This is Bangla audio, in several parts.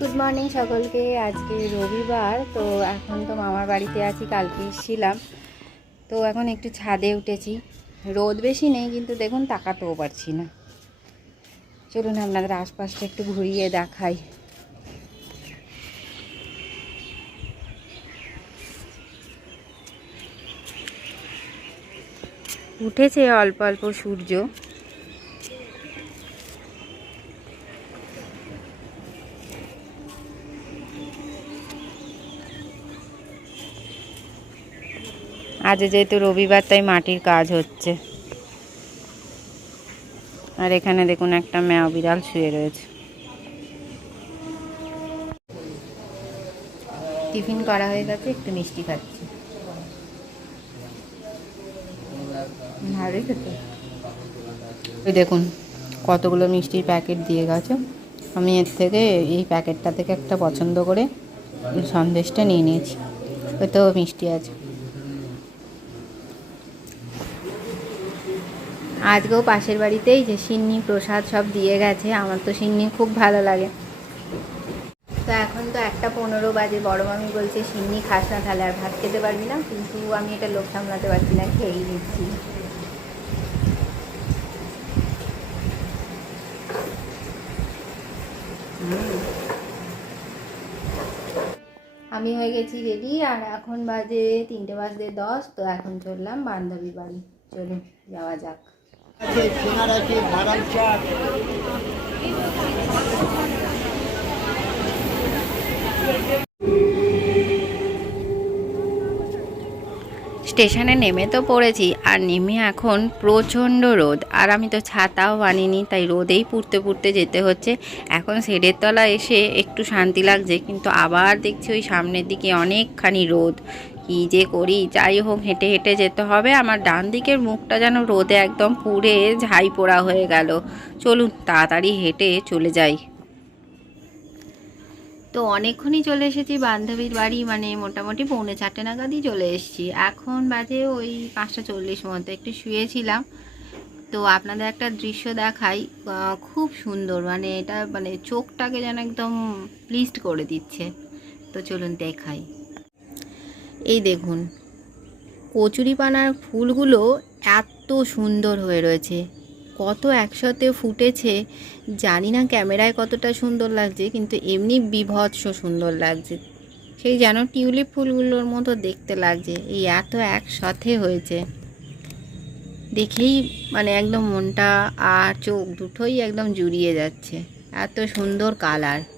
গুড মর্নিং সকলকে, আজকে রবিবার, তো এখন তো মামার বাড়িতে আছি, কালকে এসেছিলাম। তো এখন একটু ছাদে উঠেছি। রোদ বেশি নেই, কিন্তু দেখুন তাকাতেও পারছি না। চলুন আপনাদের আশপাশটা একটু ঘুরিয়ে দেখাই। উঠেছে অল্প অল্প সূর্য। আজ যেহেতু রবিবার, তাই মাটির কাজ হচ্ছে। আর এখানে দেখুন একটা ম্যাও বিড়াল শুয়ে রয়েছে। টিফিন করা হয়ে গেছে, একটু মিষ্টি খাচ্ছি। ভালোই খেতে ওই দেখুন, কতগুলো মিষ্টির প্যাকেট দিয়ে গেছে। আমি এর থেকে, এই প্যাকেটটা থেকে একটা পছন্দ করে সন্দেশটা নিয়ে নিয়েছি। ওইতেও মিষ্টি আছে। আজকেও পাশের বাড়িতেই যে সিন্নি, প্রসাদ সব দিয়ে গেছে। আমার তো সিন্নি খুব ভালো লাগে। তো এখন তো একটা পনেরো বাজে। বড় মামি বলছে, সিন্নি, খাস না তাহলে আর ভাত খেতে পারবি না। কিন্তু আমি এটা লোক সামলাতে পারছি না, খেয়েই নিচ্ছি। আমি হয়ে গেছি রেডি আর এখন বাজে তিনটে বাজতে দশ। তো এখন চললাম বান্ধবী বাড়ি। চলুন, যাওয়া যাক। স্টেশনে নেমে তো পড়েছি, আর নেমে এখন প্রচণ্ড রোদ। আর আমি তো ছাতাও বানিনি তাই রোদেই পুড়তে পুড়তে যেতে হচ্ছে। এখন শেডের তলা এসে একটু শান্তি লাগছে, কিন্তু আবার দেখছি ওই সামনের দিকে অনেকখানি রোদ। কী যে করি, যাই হোক হেঁটে হেঁটে যেতে হবে। আমার ডান দিকের মুখটা যেন রোদে একদম পুড়ে ঝাই পোড়া হয়ে গেল। চলুন তাড়াতাড়ি হেঁটে চলে যাই। তো অনেকক্ষণই চলে এসেছি, বান্ধবীর বাড়ি মানে মোটামুটি পৌনে চারটে নাগাদই চলে এসেছি। এখন বাজে ওই পাঁচটা চল্লিশ মতো, একটু শুয়েছিলাম। তো আপনাদের একটা দৃশ্য দেখাই খুব সুন্দর মানে এটা মানে চোখটাকে যেন একদম প্লিস্ট করে দিচ্ছে। তো চলুন দেখাই। এই দেখুন, কচুরিপানার ফুলগুলো এত সুন্দর হয়ে রয়েছে। কত একসাথে ফুটেছে, জানি না ক্যামেরায় কতটা সুন্দর লাগছে, কিন্তু এমনি বিভৎস সুন্দর লাগছে। সেই যেন টিউলিপ ফুলগুলোর মতো দেখতে লাগছে, এই এত একসাথে হয়েছে। দেখেই মানে একদম মনটা আর চোখ দুটোই একদম জুড়িয়ে যাচ্ছে, এত সুন্দর কালার।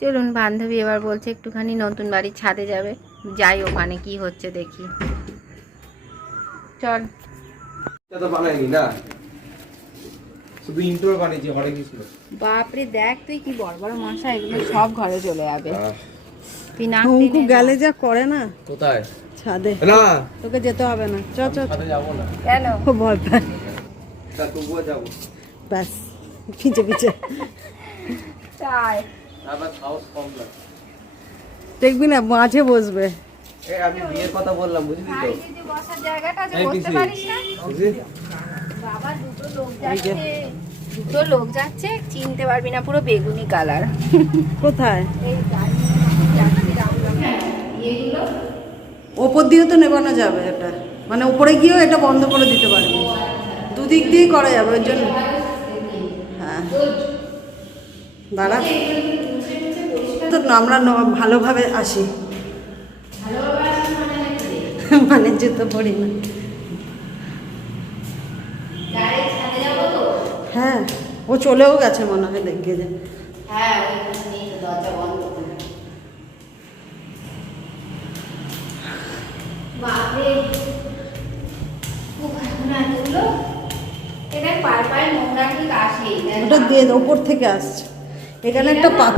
চলুন বান্ধবী এবার বলছে একটুখানি নতুন বাড়ির ছাদে যাবে। যাই ওখানে কি হচ্ছে দেখি। চল। না? শুধু ইন্ট্রো বানিয়েছি বাপরে দেখ তুই কি বড় বড় মশা এগুলো সব ঘরে চলে যাবে। তুই গেলে যা করে না। কোথায়? ছাদে। না। তোকে যেতে হবে না। চ চ না। কেন? খুব ভয় পায়। তা তবুও যাব। ব্যাস পিছে পিছে তাই। দেখবি না মাঝে বসবে। আমি বিয়ের কথা বললাম বুঝলি তো? বসার জায়গাটা বসতে পারিস না? বাবা দুটো লোক যাচ্ছে দুটো লোক যাচ্ছে চিনতে পারবি না পুরো বেগুনি কালার। কোথায়? ওপর দিয়ে তো নেবানো যাবে এটা। মানে উপরে গিয়েও এটা বন্ধ করে দিতে পারবি। দুদিক দিয়েই করা যাবে ওই জন্য। হ্যাঁ। দাঁড়া। তো আমরা ভালোভাবে আসি। মানে জুতো পড়ি না। হ্যাঁ ও চলেও গেছে মনে হয় দেখে যে। ওটা দিয়ে ওপর থেকে আসছে। এখানে একটা পা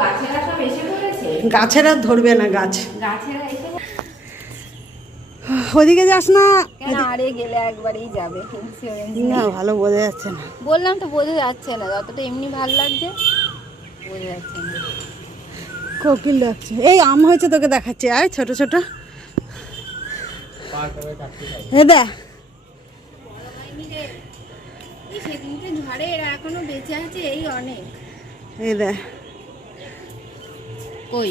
গাছেরা সব এসে পড়েছে? গাছের আর ধরবে না গাছ। গাছেরা এসে ওদিকে যাস না। আরে গেলে একবারেই যাবে না ভালো বোঝা যাচ্ছে না। বললাম তো বোঝা যাচ্ছে না যতটা এমনি ভালো লাগছে বোঝা যাচ্ছে না। কোকিল লাগছে এই আম হয়েছে তোকে দেখাচ্ছি আয় ছোট ছোট। এ দেখ সেদিনকে ঝড়ে এরা এখনও বেঁচে আছে এই অনেক। এই দেখ কই?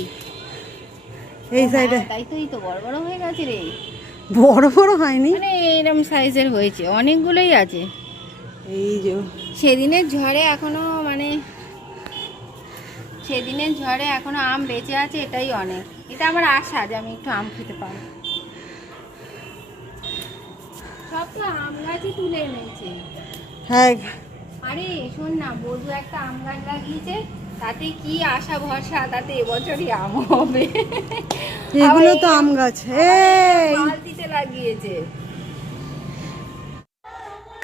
এই সাইডে হ্যাঁ, তাই তো এই তো বড় বড় হয়ে গেছে রে। বড় বড় হয়নি? মানে এরকম সাইজের হয়েছে অনেকগুলোই আছে। এই যে। সেদিনের ঝড়ে এখনও মানে সেদিনের ঝড়ে এখনও আম বেঁচে আছে এটাই অনেক। এটা আমার আশা যে আমি একটু আম খেতে পারব। সব তো আম গাছই তুলে এনেছে। হ্যাঁ। আরে শোন না বধু একটা আম গাছ লাগিয়েছে তাতে কি আশা ভরসা? তাতে এবছরই আম হবে। এগুলো তো আম গাছ। বালতিতে লাগিয়েছে।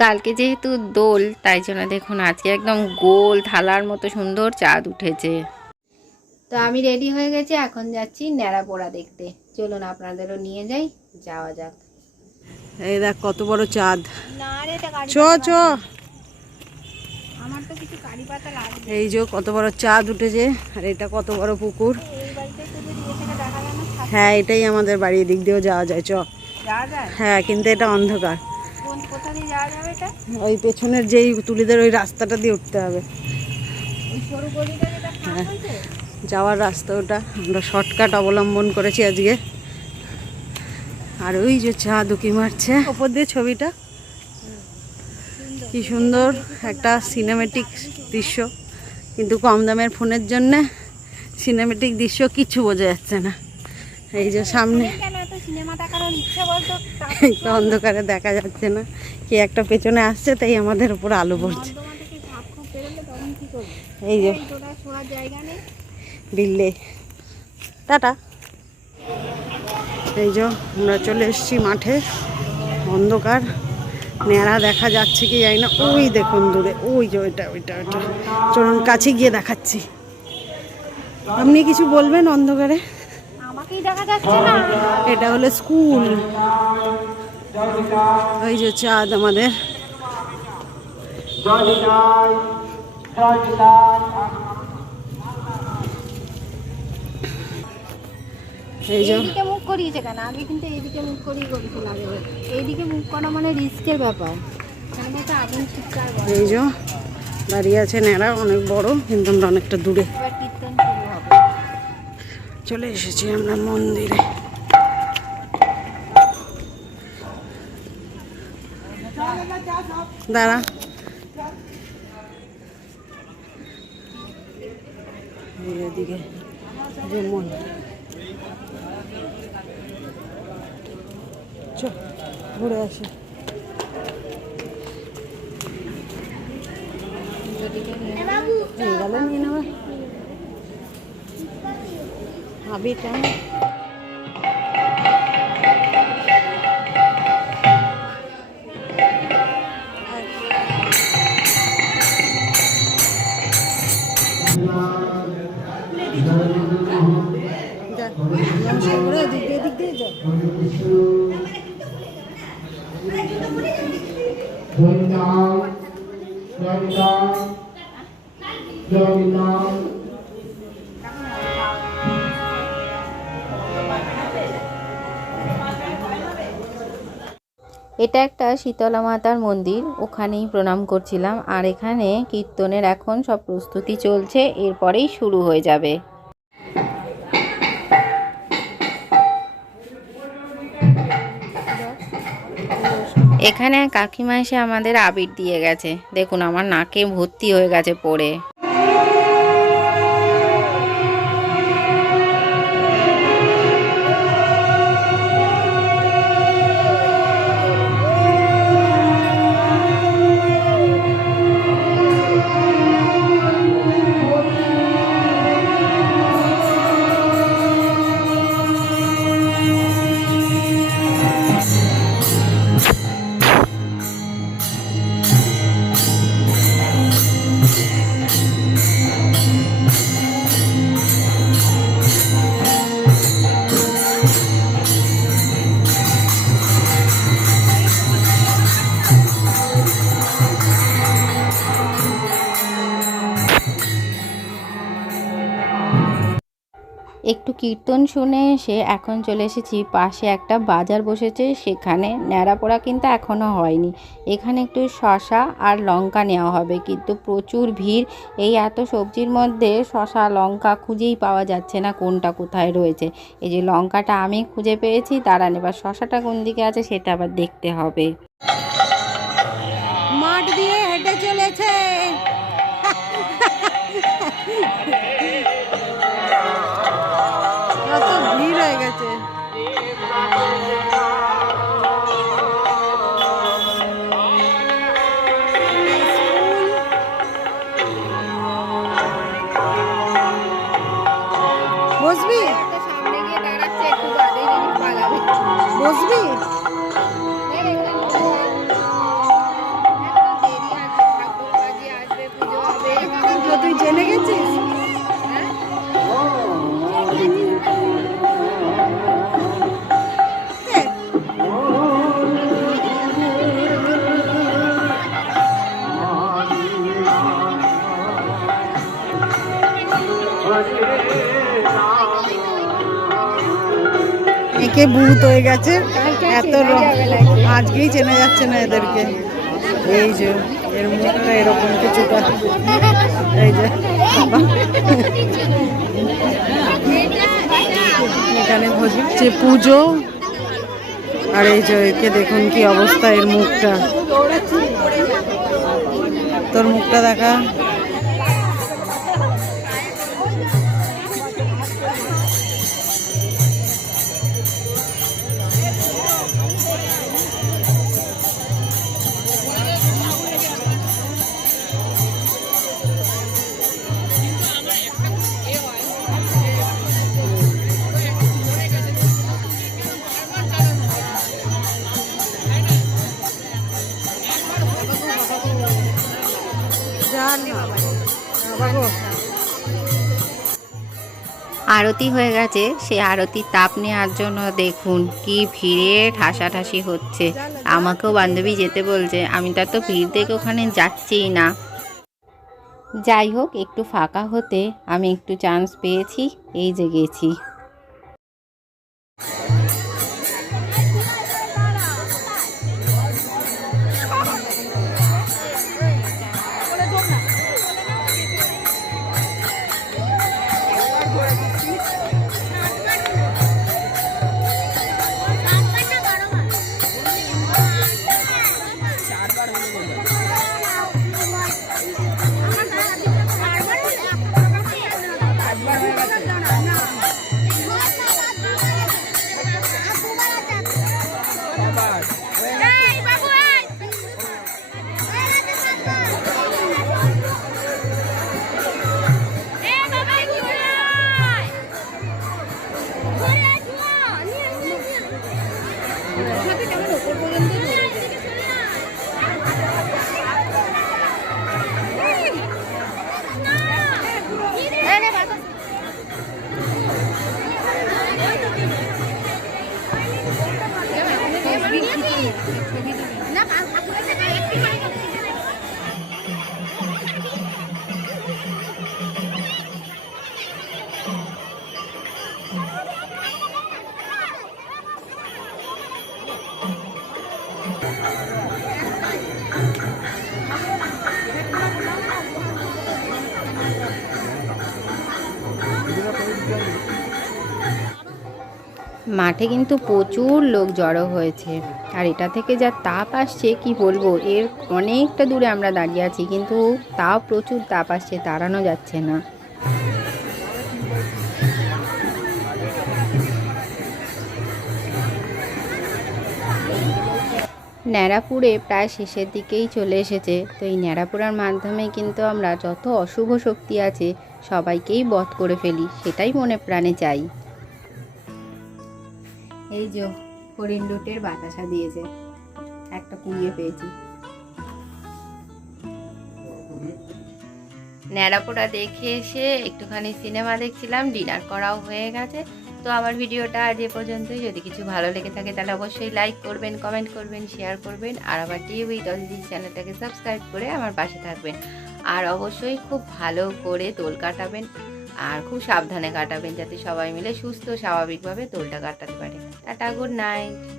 কালকে যেহেতু দোল তাই জন্য দেখুন আজকে একদম গোল থালার মতো সুন্দর চাঁদ উঠেছে। তো আমি রেডি হয়ে গেছি এখন যাচ্ছি ন্যাড়া পোড়া দেখতে। চলুন আপনাদেরও নিয়ে যাই যাওয়া যাক। এই দেখ কত বড় চাঁদ। চ চ। আমার তো কিছু কারি পাতা লাগবে। এই যে কত বড় চাঁদ উঠেছে আর এটা কত বড় পুকুর। হ্যাঁ এটাই আমাদের বাড়ি দিক দিয়েও যাওয়া যায় চ। হ্যাঁ কিন্তু এটা অন্ধকার। ওই পেছনের যেই তুলিদের ওই রাস্তাটা দিয়ে উঠতে হবে। হয়েছে যাওয়ার রাস্তা ওটা। আমরা শর্টকাট অবলম্বন করেছি আজকে। আর ওই যে চাঁদ দুকি মারছে। ওপর দিয়ে ছবিটা। কি সুন্দর একটা সিনেমেটিক দৃশ্য। কিন্তু কম দামের ফোনের জন্য সিনেমেটিক দৃশ্য কিছু বোঝা যাচ্ছে না। এই যে সামনে অন্ধকারে দেখা যাচ্ছে না। কে একটা পেছনে আসছে তাই আমাদের উপর আলো পড়ছে। এই যে বিল্লে। টাটা। এই যে আমরা চলে এসেছি মাঠে। অন্ধকার। নেড়া দেখা যাচ্ছে কি জানি না। ওই দেখুন দূরে ওই যে ওইটা ওইটা ওইটা। চলুন কাছে গিয়ে দেখাচ্ছি। আপনি কিছু বলবেন অন্ধকারে? আমাকেই দেখা যাচ্ছে না। এটা হলো স্কুল। ওই যে চাঁদ আমাদের। এই যে এইদিকে মুখ করিয়েছে কেন? আগে কিন্তু এইদিকে মুখ করিয়ে করেছিল আগে এইদিকে মুখ করা মানে রিস্কের ব্যাপার। এই যে দাঁড়িয়ে আছে নেড়া অনেক বড় কিন্তু আমরা অনেকটা দূরে। চলে এসেছি আমরা মন্দিরে। দাঁড়া। এদিকে যে মন চ ঘুরে আসি। নিয়ে গেল নিয়ে নেবে হাবিটা নমস্কার করে এটা একটা শীতলা মাতার মন্দির, ওখানেই প্রণাম করছিলাম। আর এখানে কীর্তনের এখন সব প্রস্তুতি চলছে, এরপরেই শুরু হয়ে যাবে। এখানে কাকিমা এসে আমাদের আবির দিয়ে গেছে। দেখুন আমার নাকে ভর্তি হয়ে গেছে পড়ে। একটু কীর্তন শুনে এসে এখন চলে এসেছি। পাশে একটা বাজার বসেছে, সেখানে ন্যাড়াপোড়া কিন্তু এখনও হয়নি। এখানে একটু শশা আর লঙ্কা নেওয়া হবে, কিন্তু প্রচুর ভিড়। এই এত সবজির মধ্যে শশা, লঙ্কা খুঁজেই পাওয়া যাচ্ছে না কোনটা কোথায় রয়েছে। এই যে লঙ্কাটা আমি খুঁজে পেয়েছি, দাঁড়ান এবার শশাটা কোন দিকে আছে সেটা আবার দেখতে হবে। হয়ে গেছে। এত আজকেই চেনা যাচ্ছে না এদেরকে। এই যে এর মুখটা এরকম কিছুটা। এই যে এখানে হচ্ছে পুজো। আর এই যে একে দেখুন কি অবস্থা এর মুখটা। তোর মুখটা দেখা। আরতি হয়ে গেছে সেই আরতির তাপ নেওয়ার জন্য দেখুন কি ভিড়ে ঠাসাঠাসি হচ্ছে। আমাকেও বান্ধবী যেতে বলছে, আমি তার তো ভিড় দেখে ওখানে যাচ্ছিই না। যাই হোক, একটু ফাঁকা হতে আমি একটু চান্স পেয়েছি, এই যে গেছি। মাঠে কিন্তু প্রচুর লোক জড়ো হয়েছে। আর এটা থেকে যা তাপ আসছে, কি বলব? এর অনেকটা দূরে আমরা দাঁড়িয়ে আছি, কিন্তু তাও প্রচুর তাপ আসছে, দাঁড়ানো যাচ্ছে না। ন্যাড়াপুরে প্রায় শেষের দিকেই চলে এসেছে। তো এই ন্যাড়াপুরার মাধ্যমে কিন্তু আমরা যত অশুভ শক্তি আছে, সবাইকেই বধ করে ফেলি, সেটাই মনে প্রাণে চাই। এই যে হরিণ লুটের বাতাসা দিয়েছে। একটা কুড়িয়ে পেয়েছি। ন্যাড়াপোড়া দেখে এসে একটুখানি সিনেমা দেখছিলাম, ডিনার করাও হয়ে গেছে। তো আমার ভিডিওটা আজ এ পর্যন্তই। যদি কিছু ভালো লেগে থাকে তাহলে অবশ্যই লাইক করবেন, কমেন্ট করবেন, শেয়ার করবেন। আর আমার টিভি দলজি চ্যানেলটাকে সাবস্ক্রাইব করে আমার পাশে থাকবেন। আর অবশ্যই খুব ভালো করে দোল কাটাবেন আর খুব সাবধানে কাটাবেন যাতে সবাই মিলে সুস্থ স্বাভাবিকভাবে দোলটা কাটাতে পারে। Tata good night